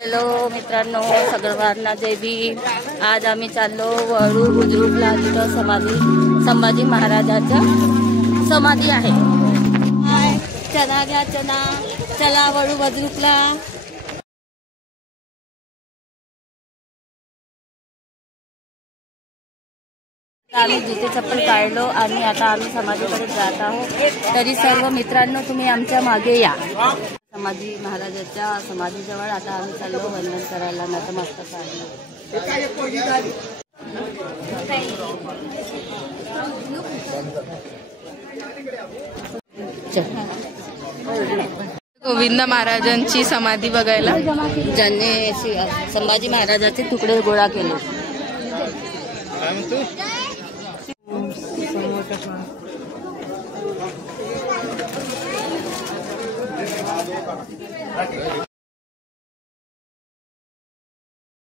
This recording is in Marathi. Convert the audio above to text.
हॅलो मित्रांनो, सगळ्यांना जय भीम। आज आम्ही चाललो वळूर बुद्रुकला, तिथं संभाजी महाराजांचं समाधी आहे। चला घ्या चला, चला वळूर बुद्रुकला। आम्ही जुते चप्पल काढलो आणि आता आम्ही समाधीकडे जात आहोत। तरी सर्व मित्रांनो तुम्ही आमच्या मागे या। संभाजी महाराजांच्या समाधीजवळ आता आम्ही चाललो वंदन करायला, नतमस्तक आहे। गोविंद महाराजांची समाधी बघायला, ज्यांनी संभाजी महाराजांचे तुकडे गोळा केले।